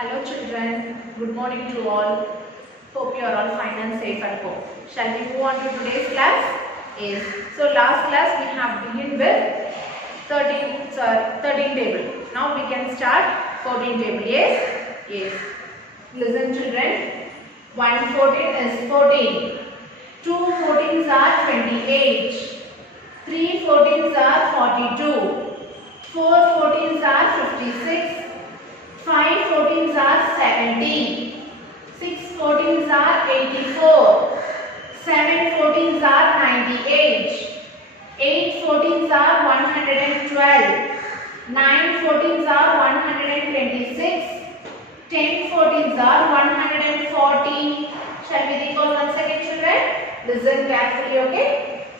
Hello children, good morning to all. Hope you are all fine and safe at home. Shall we move on to today's class? Yes. So last class we have begun with 13 table. Now we can start 14 table. Yes? Yes. Listen children. 1 14 is 14. 2 14s are 28. 3 14s are 42. 4 14s are 56. 5 14s are 70. 6 14s are 84. 7 14s are 98. 8 14s are 112. 9 14s are 126. 10 14s are 140. Shall we recall once again children? Listen carefully, okay?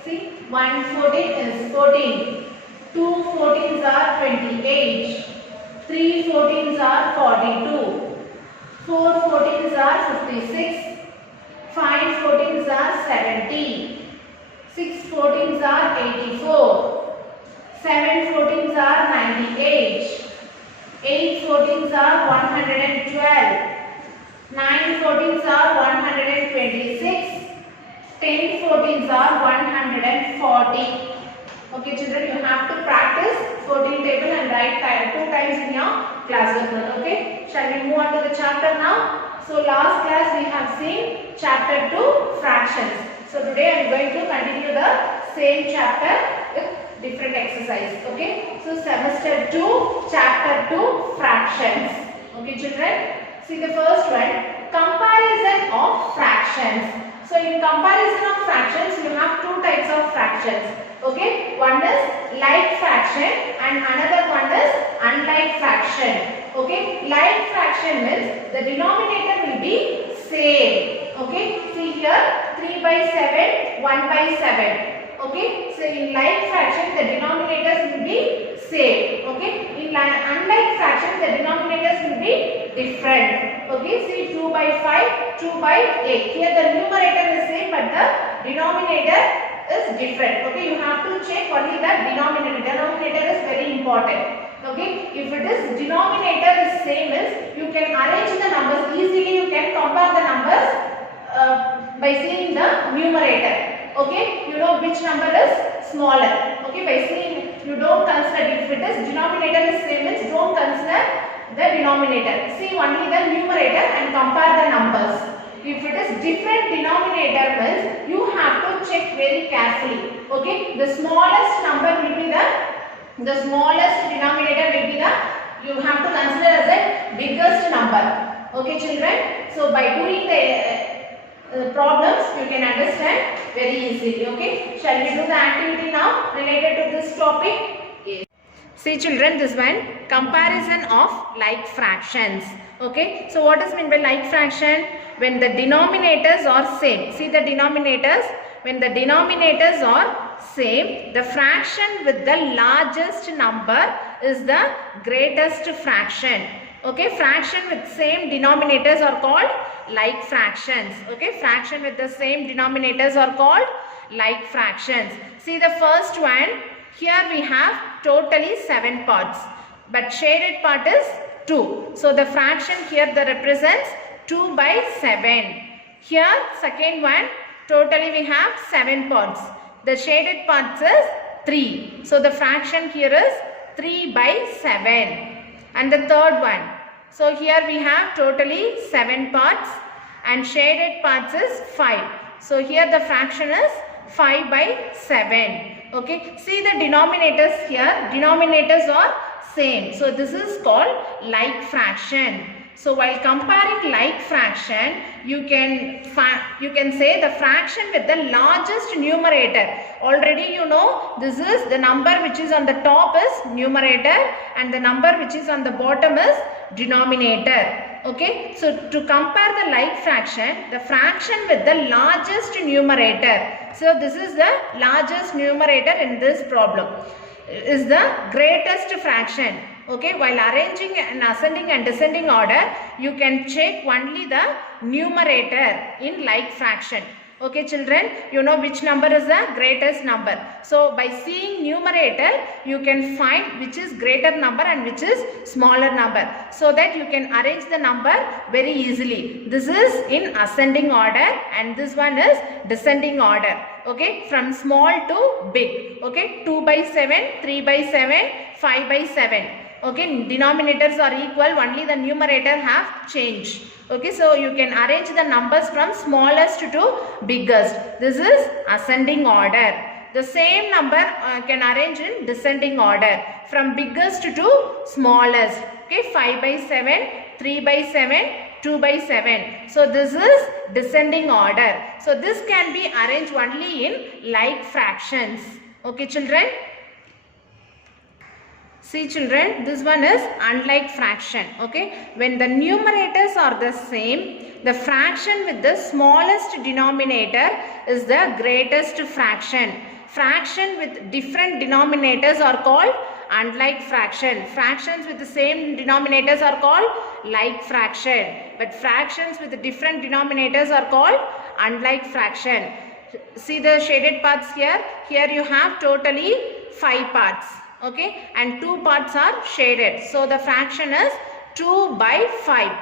See, 1 14 is 14. 2 14s are 28. 3 14s are 42. 4 14s are 56. 5 14s are 70. 6 14s are 84. 7 14s are 98. 8 14s are 112. 9 14s are 126. 10 14s are 140. Okay children, you have to practice 14 table and write 2 times in your classwork note. Okay, shall we move on to the chapter now? So last class we have seen chapter 2 fractions. So today I am going to continue the same chapter with different exercise. Okay, so semester 2 chapter 2 fractions. Okay children, see the first one, comparison of fractions. So in comparison of fractions you have 2 types of fractions. Okay, one is like fraction and another one is unlike fraction. Okay, like fraction means the denominator will be same. Okay, see here 3 by 7, 1 by 7. Okay, so in like fraction the denominators will be same. Okay, in unlike fraction the denominators will be different. Okay, see 2 by 5, 2 by 8. Here the numerator is same but the denominator is different. Okay, you have to check only the denominator. Denominator is very important. Okay, if it is denominator is same is you can arrange the numbers easily. You can compare the numbers by seeing the numerator. Okay, you know which number is smaller. Okay, by seeing, you don't consider, if it is denominator is same means don't consider the denominator. See only the numerator and compare the numbers. If it is different denominator means you have to check very carefully. Okay, the smallest number will be the smallest denominator will be the, you have to consider as the biggest number. Okay children, so by doing the problems you can understand very easily. Okay, shall we do the activity now related to this topic? Yes. See children, this one, comparison of like fractions. Okay, so what is meant by like fraction? When the denominators are same. See the denominators, when the denominators are same, the fraction with the largest number is the greatest fraction. Okay, fraction with same denominators are called like fractions. Okay, fraction with the same denominators are called like fractions. See the first one, here we have totally 7 parts, but shaded part is 2. So the fraction here that represents 2 by 7. Here second one, totally we have 7 parts. The shaded parts is 3. So the fraction here is 3 by 7. And the third one, so here we have totally 7 parts and shaded parts is 5. So here the fraction is 5 by 7. Okay, see the denominators here, denominators are same. So this is called like fraction. So while comparing like fraction, you can say the fraction with the largest numerator. Already you know this is the number which is on the top is numerator and the number which is on the bottom is denominator. Okay, so to compare the like fraction, the fraction with the largest numerator. So this is the largest numerator in this problem, is the greatest fraction. Okay, while arranging an ascending and descending order, you can check only the numerator in like fraction. Okay children, you know which number is the greatest number. So by seeing numerator, you can find which is greater number and which is smaller number, so that you can arrange the number very easily. This is in ascending order and this one is descending order. Okay, from small to big. Okay, 2 by 7, 3 by 7, 5 by 7. Okay, denominators are equal, only the numerator have changed. Okay, so you can arrange the numbers from smallest to biggest. This is ascending order. The same number can arrange in descending order, from biggest to smallest. Okay, 5 by 7, 3 by 7, 2 by 7. So this is descending order. So this can be arranged only in like fractions. Okay children. See children, this one is unlike fraction. Okay, when the numerators are the same, the fraction with the smallest denominator is the greatest fraction. Fraction with different denominators are called unlike fraction. Fractions with the same denominators are called like fraction. But fractions with different denominators are called unlike fraction. See the shaded parts here. Here you have totally 5 parts. Okay, and 2 parts are shaded. So the fraction is 2 by 5.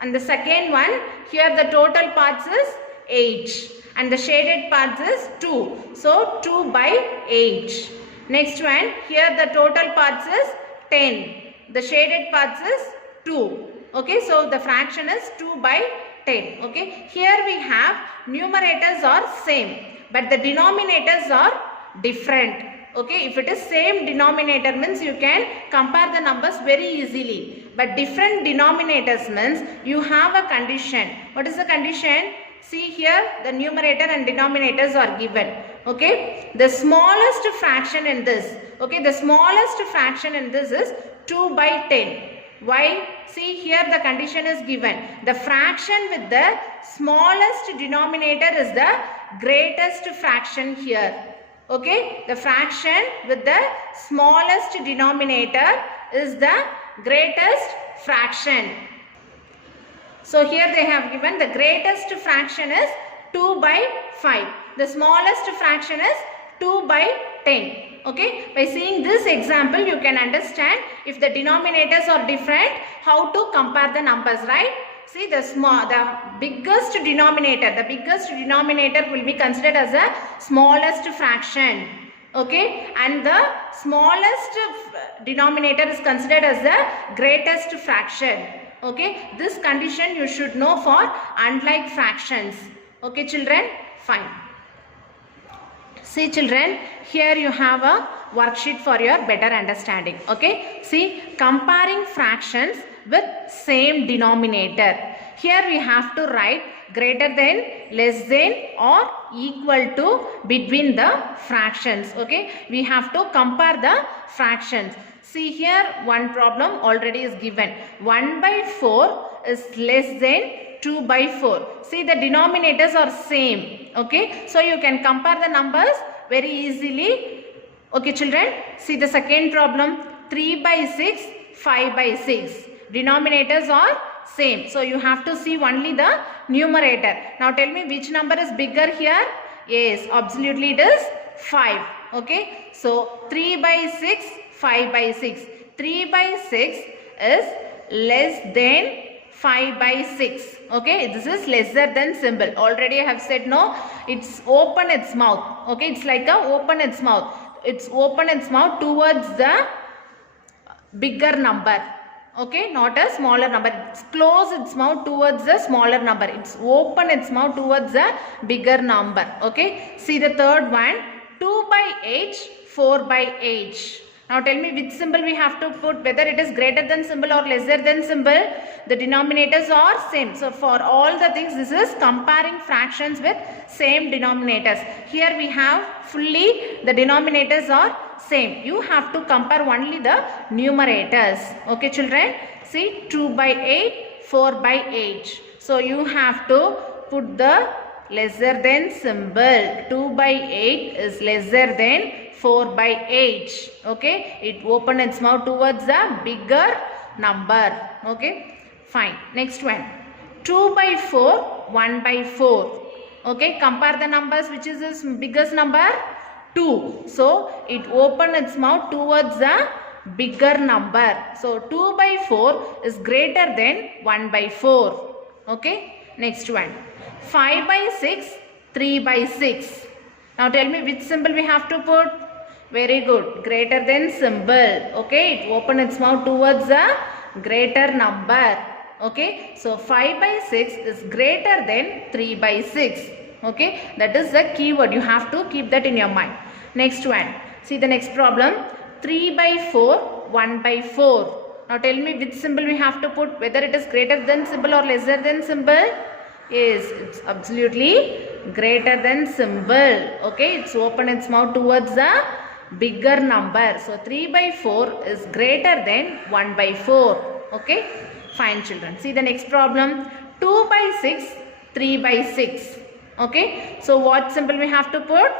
And the second one, here the total parts is 8. And the shaded parts is 2. So 2 by 8. Next one, here the total parts is 10. The shaded parts is 2. Okay, so the fraction is 2 by 10. Okay, here we have numerators are same, but the denominators are different. Okay, if it is same denominator means you can compare the numbers very easily. But different denominators means you have a condition. What is the condition? See here the numerator and denominators are given. Okay, the smallest fraction in this. Okay, the smallest fraction in this is 2 by 10. Why? See here the condition is given. The fraction with the smallest denominator is the greatest fraction here. Okay, the fraction with the smallest denominator is the greatest fraction. So here they have given the greatest fraction is 2 by 5. The smallest fraction is 2 by 10. Okay, by seeing this example you can understand if the denominators are different, how to compare the numbers, right? See the biggest denominator will be considered as a smallest fraction. Okay, and the smallest denominator is considered as the greatest fraction. Okay, this condition you should know for unlike fractions. Okay children, fine. See children, here you have a worksheet for your better understanding. Okay, see comparing fractions with same denominator. Here we have to write greater than, less than or equal to between the fractions. Okay, we have to compare the fractions. See here one problem already is given. 1 by 4 is less than 2 by 4. See the denominators are same. Okay, so you can compare the numbers very easily. Okay children, see the second problem. 3 by 6, 5 by 6. Denominators are same. So you have to see only the numerator. Now tell me which number is bigger here? Yes, absolutely it is 5. Okay, so 3 by 6, 5 by 6. 3 by 6 is less than 5 by 6. Okay, this is lesser than symbol. Already I have said no, it's open its mouth. Okay, it's like a open its mouth. It's open its mouth towards the bigger number. Okay, not a smaller number. It's close its mouth towards the smaller number. It's open its mouth towards the bigger number. Okay, see the third one. 2 by 8, 4 by 8. Now tell me which symbol we have to put, whether it is greater than symbol or lesser than symbol. The denominators are same. So for all the things, this is comparing fractions with same denominators. Here we have fully the denominators are same. You have to compare only the numerators. Okay children, see 2 by 8, 4 by 8. So you have to put the lesser than symbol. 2 by 8 is lesser than 4 by 8. Okay, it open its mouth towards the bigger number. Okay, fine. Next one. 2 by 4, 1 by 4. Okay, compare the numbers. Which is this biggest number? 2. So it opened its mouth towards the bigger number. So 2 by 4 is greater than 1 by 4. Okay, next one. 5 by 6, 3 by 6. Now tell me which symbol we have to put. Very good, greater than symbol. Okay, it opened its mouth towards the greater number. Okay, so 5 by 6 is greater than 3 by 6. Okay, that is the keyword. You have to keep that in your mind. Next one. See the next problem. 3 by 4, 1 by 4. Now tell me which symbol we have to put. Whether it is greater than symbol or lesser than symbol. Yes, it's absolutely greater than symbol. Okay, it's opened its mouth towards the bigger number. So 3 by 4 is greater than 1 by 4. Okay, fine children. See the next problem. 2 by 6, 3 by 6. Okay, so what symbol we have to put?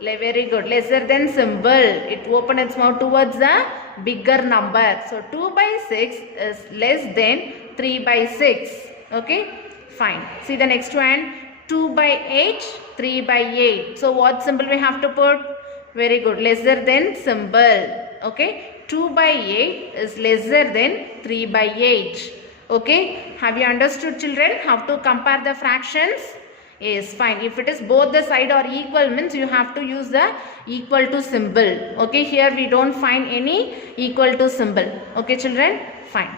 Very good, lesser than symbol. It opened its mouth towards the bigger number. So 2 by 6 is less than 3 by 6. Okay, fine. See the next one. 2 by 8, 3 by 8. So what symbol we have to put? Very good, lesser than symbol. Okay, 2 by 8 is lesser than 3 by 8. Okay, have you understood children how to compare the fractions? Yes, fine. If it is both the side are equal means you have to use the equal to symbol. Okay, here we don't find any equal to symbol. Okay children, fine.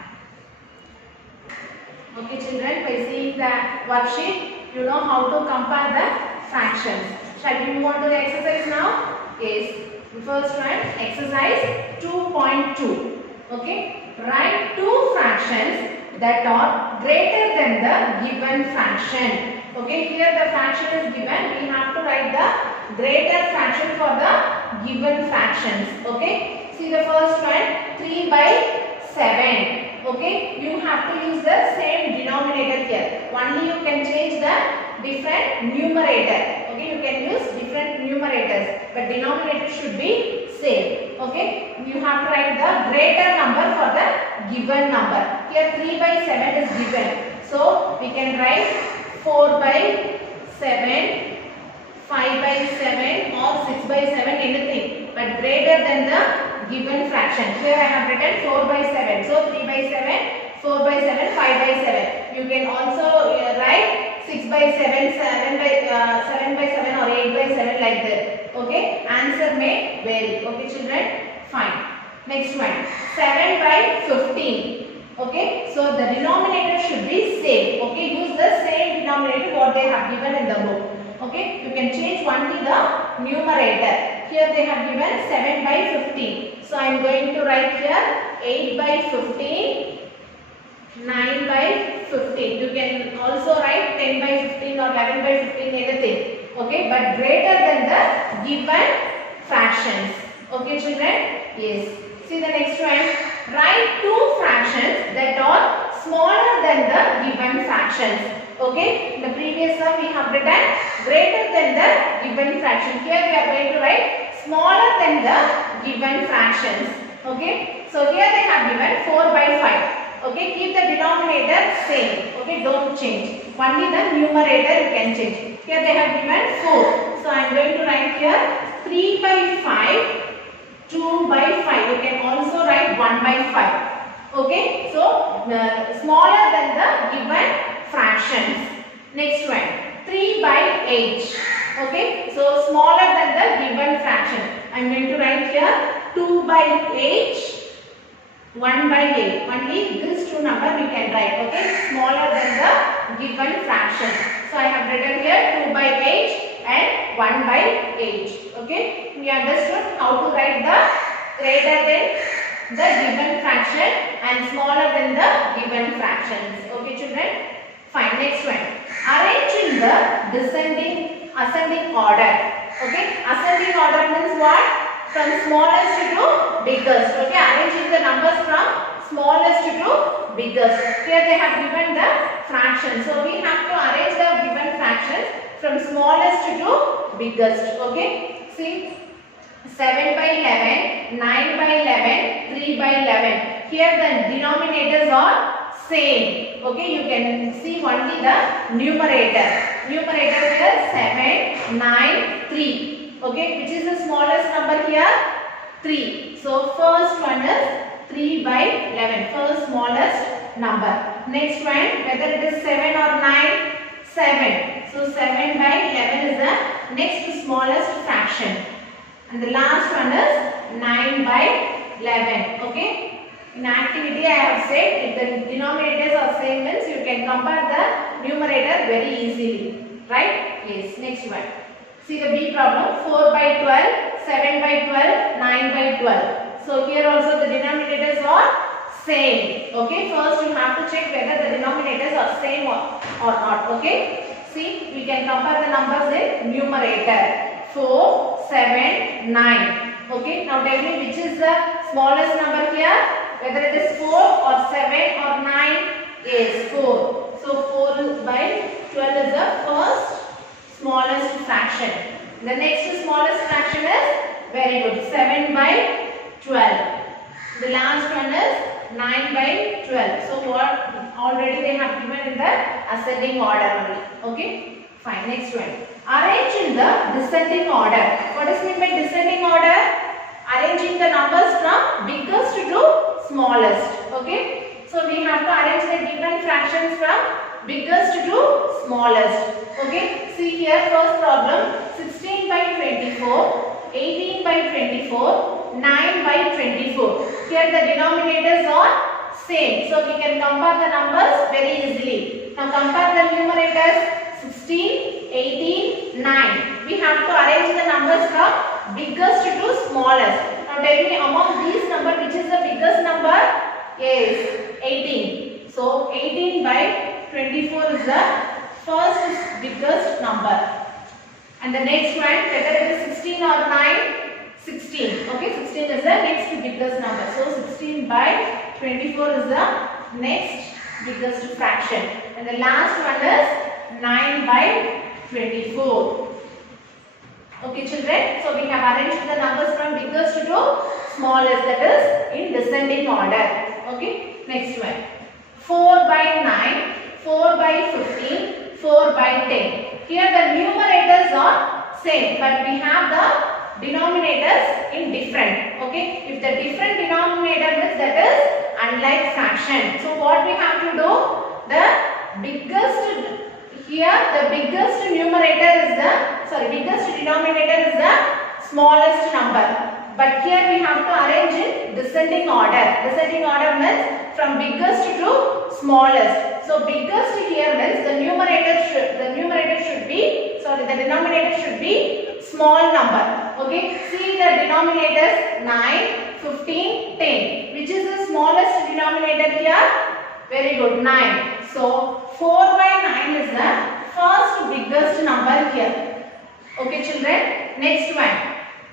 Okay children, by seeing the worksheet, you know how to compare the fractions. Shall we move on to the exercise now? Yes, the first one, exercise 2.2. Okay, write two fractions that are greater than the given fraction. Okay, here the fraction is given. We have to write the greater fraction for the given fractions. Okay, see the first one, 3 by 7. Okay, you have to use the same denominator here. Only you can change the different numerator. Okay, you can use different numerators, but denominator should be same. Okay, you have to write the greater number for the given number. Here 3 by 7 is given. So we can write 4 by 7, 5 by 7 or 6 by 7, anything, but greater than the given fraction. Here I have written 4 by 7. So 3 by 7, 4 by 7, 5 by 7. You can also write 6 by 7, 7 by 7 or 8 by 7 like that. Okay, answer may vary. Okay children, fine. Next one, 7 by 15. Okay, so the denominator should be same. Okay, use the same denominator what they have given in the book. Okay, you can change only the numerator. Here they have given 7 by 15. So I am going to write here 8 by 15, 9 by 15. You can also write 10 by 15 or 11 by 15, anything. Okay, but greater than the given fractions. Okay children? Yes. See the next one. Write two fractions that are smaller than the given fractions. Okay, in the previous one we have written greater than the given fraction. Here we are going to write smaller than the given fractions. Okay, so here they have given 4 by 5. Okay, keep the denominator same. Okay, don't change. Only the numerator you can change. Here they have given 4. So I am going to write here 3 by 5. 2 by 5. You can also write 1 by 5. Okay, so smaller than the given fractions. Next one, 3 by 8. Okay, so smaller than the given fraction. I am going to write here 2 by 8, 1 by 8. Only these two numbers we can write. Okay, smaller than the given fraction. So I have written here 2 by 8 and 1 by 8. Okay, we understood how to write the greater than the given fraction and smaller than the given fractions. Okay children, fine. Next one, arrange in the ascending order. Okay, ascending order means what? From smallest to biggest. Okay, arranging the numbers from smallest to biggest. Here they have given the fraction. So we have to arrange the given fractions from smallest to biggest. Okay, see 7 by 11, 9 by 11, 3 by 11. Here the denominators are same. Okay, you can see only the numerator. Numerator here 7, 9, 3. Okay, which is the smallest number here? 3. So first one is 3 by 11. First smallest number. Next one, whether it is 7 or 9, 7. So 7 by 11 is the next smallest fraction. And the last one is 9 by 11. Okay. In activity I have said if the denominators are same means you can compare the numerator very easily. Right? Yes. Next one. See the B problem. 4 by 12, 7 by 12, 9 by 12. So here also the denominators are same. Okay. First you have to check whether the denominators are same or not. Okay. See, we can compare the numbers in numerator. 4, 7, 9. Okay. Now tell me which is the smallest number here? Whether it is 4 or 7 or 9. Yes, 4. So 4 by 12 is the first smallest fraction. The next smallest fraction is very good. 7 by 12. The last one is 9 by 12. So what already they have given in the ascending order only. Okay. Fine. Next one. Arrange in the descending order. What is meant by descending order? Arranging the numbers from biggest to smallest. Okay. So we have to arrange the given fractions from biggest to smallest. Okay. See here first problem 16 by 24, 18 by 24, 9 by 24. Here the denominators are same. So we can compare the numbers very easily. Now compare the numerators 16, 18, 9. We have to arrange the numbers from biggest to smallest. Now tell me among these numbers which is the biggest number? Yes, 18. So 18 by 24 is the first biggest number. And the next one, whether it is 16 or 9, 16. Okay, 16 is the next biggest number. So 16 by 24 is the next biggest fraction. And the last one is 9 by 24. Okay children, so we have arranged the numbers from biggest to smallest, that is in descending order. Okay, next one. 4 by 9, 4 by 15, 4 by 10. Here the numerators are same but we have the denominators in different. Okay, if the different denominator means that is unlike fraction. So what we have to do? The biggest here the biggest numerator is the biggest denominator is the smallest number. But here we have to arrange in descending order. Descending order means from biggest to smallest. So biggest here means the denominator should be small number. Okay. See the denominators 9, 15, 10. Which is the smallest denominator here? Very good, 9. So 4 by 9 is the first biggest number here. Okay children. Next one.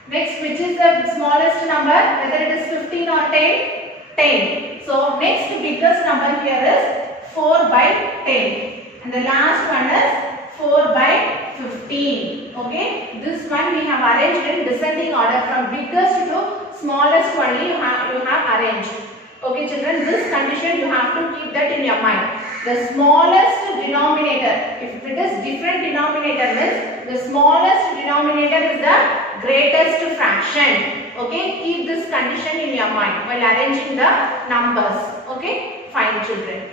Next, which is the smallest number? Whether it is 15 or 10? 10. So next biggest number here is 4 by 10. And the last one is 4 by 15. Okay. This one we have arranged in descending order from biggest to smallest only you have arranged. Okay children, this condition you have to keep that in your mind. The smallest denominator, if it is different denominator means the smallest denominator is the greatest fraction. Okay, keep this condition in your mind while arranging the numbers. Okay, fine children.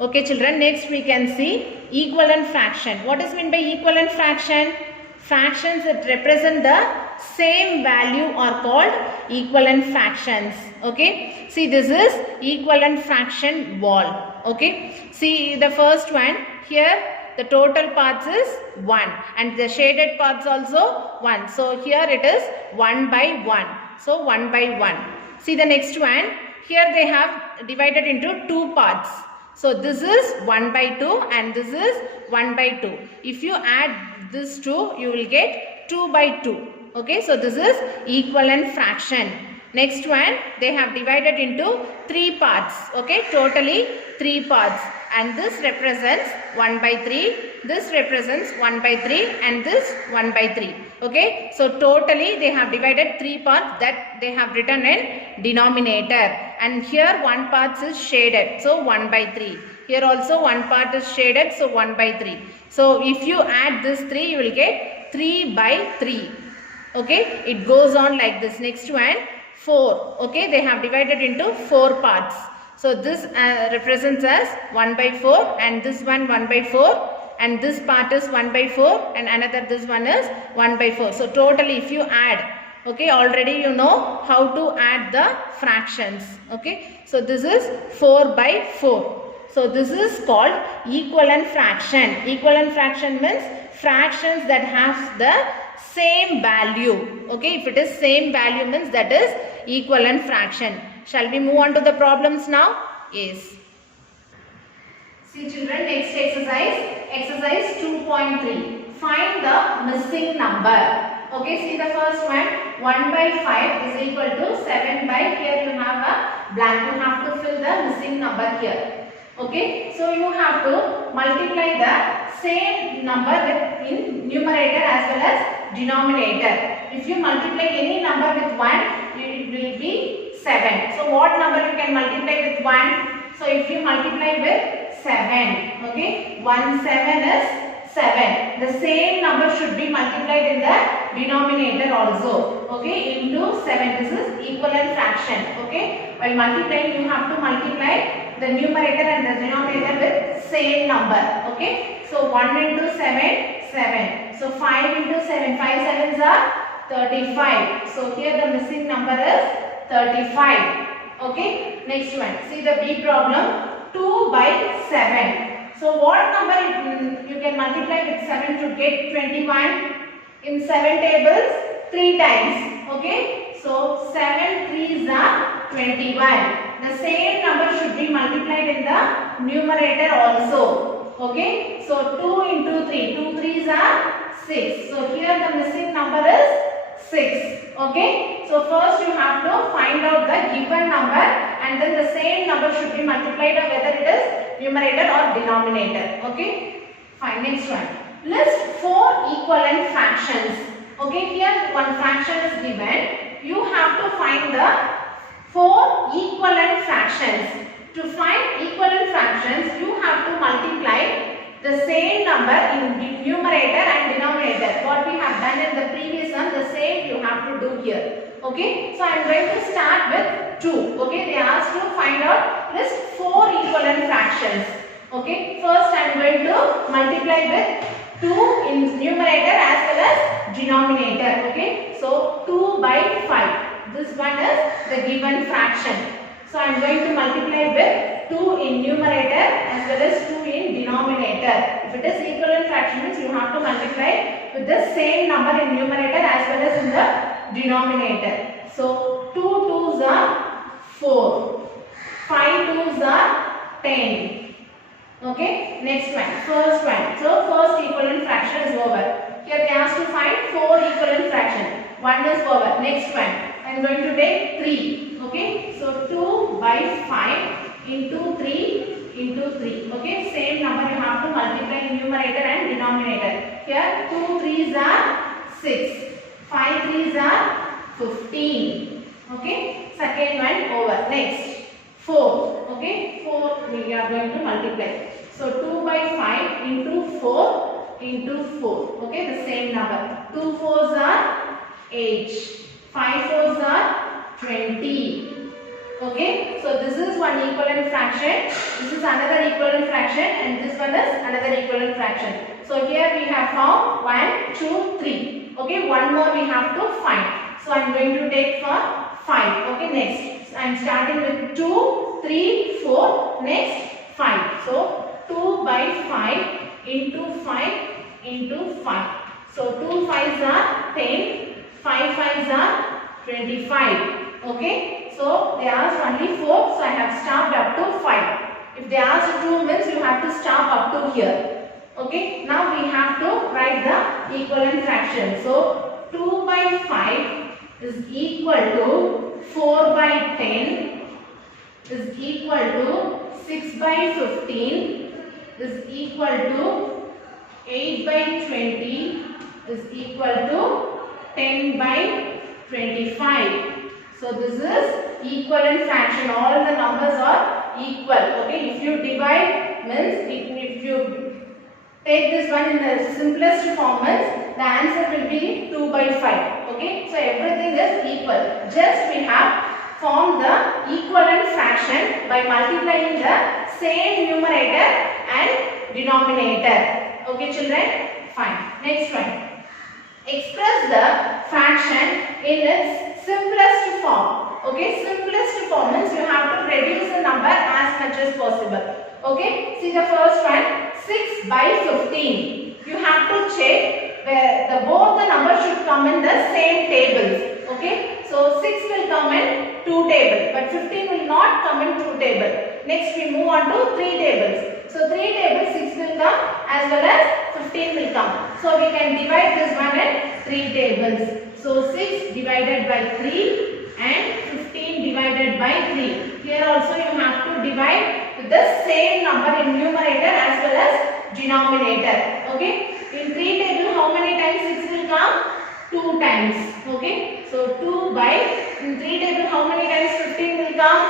Okay children, next we can see equivalent fraction. What is meant by equivalent fraction? Fractions that represent the same value are called equivalent fractions. Okay, see this is equivalent fraction wall. Okay, see the first one here. The total parts is 1 and the shaded parts also 1. So here it is 1 by 1. So 1 by 1. See the next one. Here they have divided into 2 parts. So this is 1 by 2 and this is 1 by 2. If you add this 2, you will get 2 by 2. Okay, so this is equivalent fraction. Next one, they have divided into 3 parts. Okay, totally 3 parts. And this represents 1 by 3, this represents 1 by 3 and this 1 by 3. Okay, so totally they have divided 3 parts that they have written in denominator. and here one part is shaded, so 1 by 3. Here also one part is shaded, so 1 by 3. So if you add this 3, you will get 3 by 3. Okay, it goes on like this. Next one, 4. Okay, they have divided into 4 parts. So this represents as 1 by 4, and this one 1 by 4, and this part is 1 by 4, and another this one is 1 by 4. So totally if you add, okay, already you know how to add the fractions. Okay, so this is 4 by 4. So this is called equivalent fraction. Equivalent fraction means fractions that have the same value. Okay, if it is same value means that is equivalent fraction. Shall we move on to the problems now? Yes. See children, next exercise. Exercise 2.3. Find the missing number. Okay, see the first one. 1 by 5 is equal to 7 by, here you have a blank. You have to fill the missing number here. Okay, so you have to multiply the same number in numerator as well as denominator. If you multiply any number with 1, it will be 7. So what number you can multiply with 1? So if you multiply with 7, okay, 1 7 is 7. The same number should be multiplied in the denominator also. Okay, into 7. This is equivalent fraction. Okay, while multiplying you have to multiply the numerator and the denominator with same number. Okay, so 1 into 7, 7. So 5 into 7, 5 sevens are 35. So here the missing number is 35. Okay, next one. See the B problem. 2 by 7. So what number you can multiply with 7 to get 21? In 7 tables, 3 times. Okay, so 7 3s are 21. The same number should be multiplied in the numerator also. Okay, so 2 into 3. 2 3s are 6. So here the missing number is 6. Okay, so first you have to find out the given number, and then the same number should be multiplied, or whether it is numerator or denominator. Okay, fine. Next one. List 4 equivalent fractions. Okay, here one fraction is given. You have to find the 4 equivalent fractions. To find equivalent fractions, you have to multiply the same number in numerator and denominator. What we have done in the previous one, the same you have to do here. Okay, so I am going to start with 2. Okay, they asked to find out list 4 equivalent fractions. Okay, first I am going to multiply with 2 in numerator as well as denominator. Okay, so 2 by 5. This one is the given fraction. So I am going to multiply with 2 in numerator as well as 2 in denominator. If it is equivalent fraction means you have to multiply with the same number in numerator as well as in the denominator. So 2 2s are 4. 5 2s are 10. Okay, next one, first one. So first equivalent fraction is over. Here they asked to find 4 equivalent fraction. 1 is over. Next one, I am going to take 3. Okay, so 2 by 5 into 3 into 3. Okay, same number you have to multiply in numerator and denominator. Here 2 3s are 6. 5 3s are 15. Okay, second one over. Next 4. Okay, 4 we are going to multiply. So 2 by 5 into 4 into 4. Okay, the same number. 2 4s are 8. 5 4s are 20. Okay, so this is one equivalent fraction. This is another equivalent fraction, and this one is another equivalent fraction. So here we have found 1, 2, 3. Okay, one more we have to find. So I am going to take for 5. Okay, next. I am starting with 2, 3, 4. Next 5. So 2 by 5 into 5 into 5. So 2 5s are 10. 5 5s are 25. Okay, so they asked only 4, so I have stopped up to 5. If they asked 2 means you have to stop up to here. Okay, now we have to write the equivalent fraction. So 2 by 5 is equal to 4 by 10 is equal to 6 by 15 is equal to 8 by 20 is equal to 10 by 25. So this is equivalent fraction. All the numbers are equal. Okay. If you divide means if you take this one in the simplest form means the answer will be 2 by 5. Okay. So everything is equal. Just we have formed the equivalent fraction by multiplying the same numerator and denominator. Okay children. Fine. Next one. Express the fraction in its simplest form. Okay, simplest form means you have to reduce the number as much as possible. Okay, see the first one, 6 by 15. You have to check where both the numbers should come in the same tables. Okay, so 6 will come in 2 tables, but 15 will not come in 2 tables. Next we move on to 3 tables. So 3 tables 6 will come as well as 15 will come. So we can divide this one in 3 tables. So 6 divided by 3 and 15 divided by 3. Here also you have to divide with the same number in numerator as well as denominator. Okay. In 3 table how many times 6 will come? 2 times. Okay. So 2 by, in 3 table how many times 15 will come?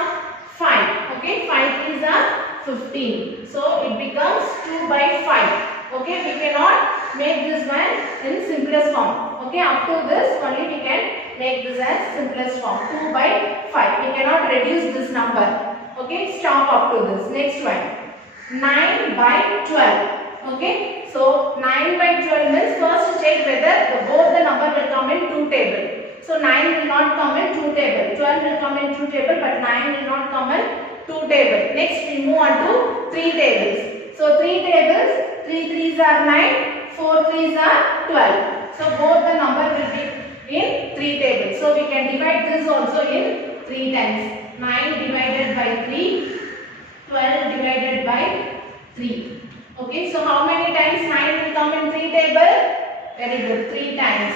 5. Okay. 5 3s are 15. So it becomes 2 by 5. Okay. We cannot make this one in simplest form. Okay. Up to this only we can make this as simplest form. 2 by 5. We cannot reduce this number. Okay. Stop up to this. Next one. 9 by 12. Okay. So 9 by 12 means first check whether both the number will come in 2 table. So 9 will not come in 2 table. 12 will come in 2 table but 9 will not come in 2 table. Next we move on to 3 tables. So 3 tables, 3 3s are 9, 4 3s are 12. So both the number will be in 3 tables. So we can divide this also in 3 times. 9 divided by 3, 12 divided by 3. Okay, so how many times 9 will come in 3 table? Very good, 3 times.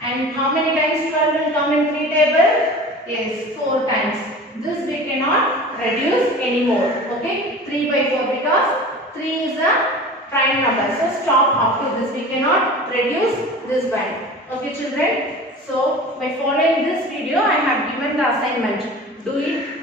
And how many times 12 will come in 3 table? Yes, 4 times. This we cannot reduce anymore. Okay, 3 by 4 because 3 is a prime number. So stop up to this. We cannot reduce this one. Okay children. So by following this video I have given the assignment. Do it